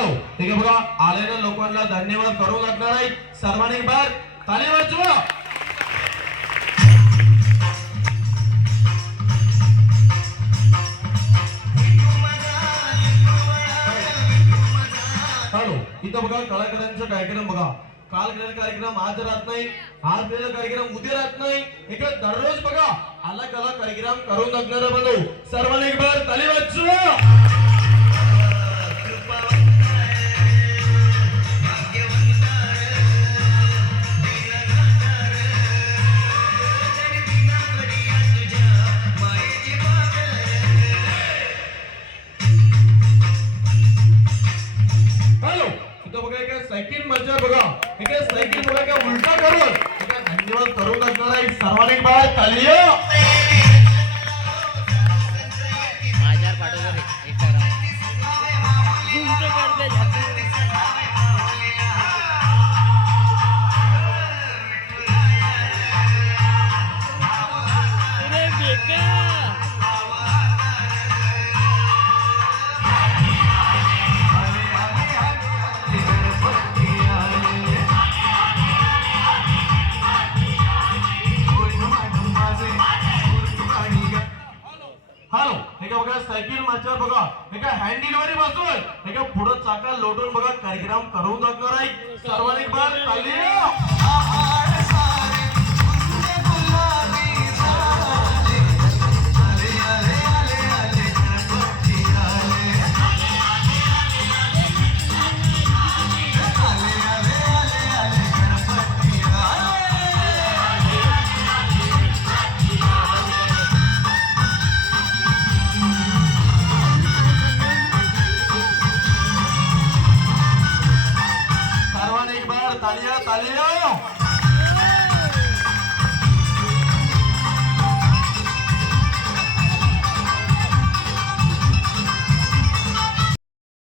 hello ठीक आहे बघा आलेल्या लोकांना धन्यवाद करू लागणार आहे सर्वांनी एक बार ताली वाजवा हॅलो इथं बघा कलाकारांचा कार्यक्रम बघा काल केलेला कार्यक्रम आज राहत नाही आज केलेला कार्यक्रम उद्या राहत नाही एक दररोज बघा अलग अलग कार्यक्रम करून लागणार बंधू सर्वांनी एक बार ताली वाजवा सायकल मजा बघा ठीक आहे सायकल बघा का उलटा करून ठीक आहे धन्यवाद करू लागणार आहे सर्वांनी एक बार तालिया माझ्यावर पाठव रे इंस्टाग्राम झूम तो कर दे अरे बेका हॅलो हे बघा सायकल माझ्या बघा हे हँडीलवर बसून हे पुढं चाका लोटून बघा कार्यक्रम करून दाखवणार आहे सर्वांनी एक बार ताली तालिया तालिया